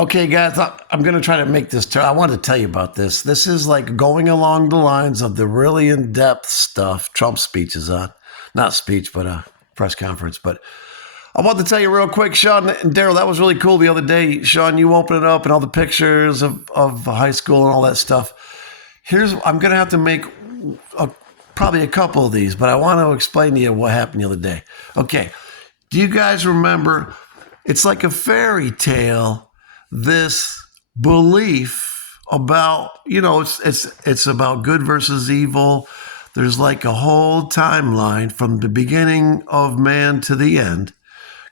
Okay, guys, I'm going to try to make this. I want to tell you about this. This is like going along the lines of the really in-depth stuff Trump's speech is on. Not speech, but a press conference. But I want to tell you real quick, Sean and Daryl, that was really cool the other day. Sean, you opened it up and all the pictures of high school and all that stuff. I'm going to have to make probably a couple of these, but I want to explain to you what happened the other day. Okay, do you guys remember? It's like a fairy tale. This belief about, it's about good versus evil. There's like a whole timeline from the beginning of man to the end.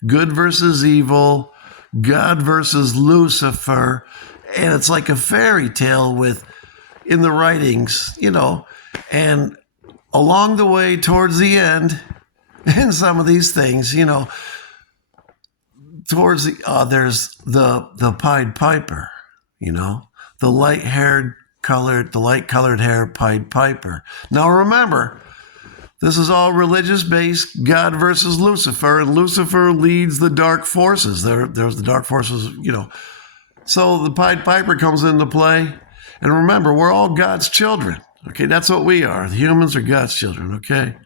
Good versus evil, God versus Lucifer. And it's like a fairy tale in the writings, and along the way towards the end, in some of these things, towards there's the Pied Piper, the light colored hair Pied Piper. Now remember, this is all religious based, God versus Lucifer, and Lucifer leads the dark forces. There's the dark forces, So the Pied Piper comes into play, and remember, we're all God's children. Okay, that's what we are. The humans are God's children. Okay,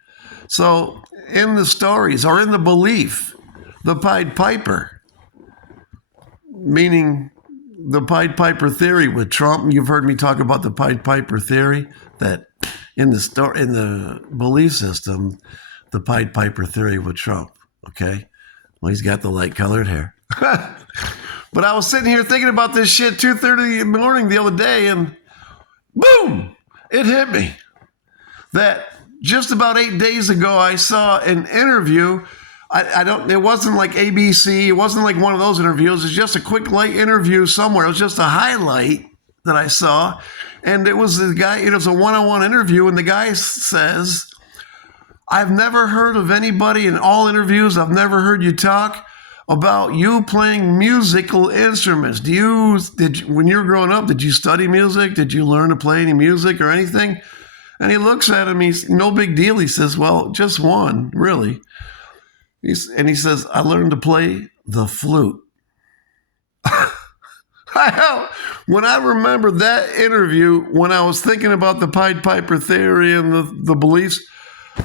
so in the stories or in the belief, the Pied Piper, meaning the Pied Piper theory with Trump. You've heard me talk about the Pied Piper theory, that in the belief system, the Pied Piper theory with Trump. Okay, well, he's got the light colored hair. But I was sitting here thinking about this shit 2:30 in the morning the other day, and boom, it hit me that just about 8 days ago I saw an interview. It wasn't like ABC. It wasn't like one of those interviews. It's just a quick light interview somewhere. It was just a highlight that I saw. And it was the guy, it was a one-on-one interview. And the guy says, I've never heard of anybody in all interviews. I've never heard you talk about you playing musical instruments. When you were growing up, did you study music? Did you learn to play any music or anything? And he looks at him. He's no big deal. He says, well, just one, really. He says, I learned to play the flute. When I remember that interview, when I was thinking about the Pied Piper theory and the beliefs,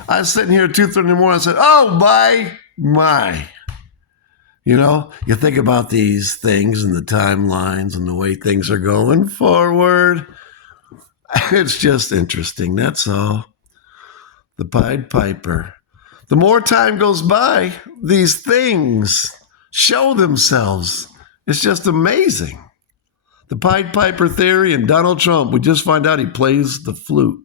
I was sitting here at 2:30 in the morning. I said, oh, my. You think about these things and the timelines and the way things are going forward. It's just interesting. That's all. The Pied Piper. The more time goes by, these things show themselves. It's just amazing. The Pied Piper theory and Donald Trump, we just find out he plays the flute.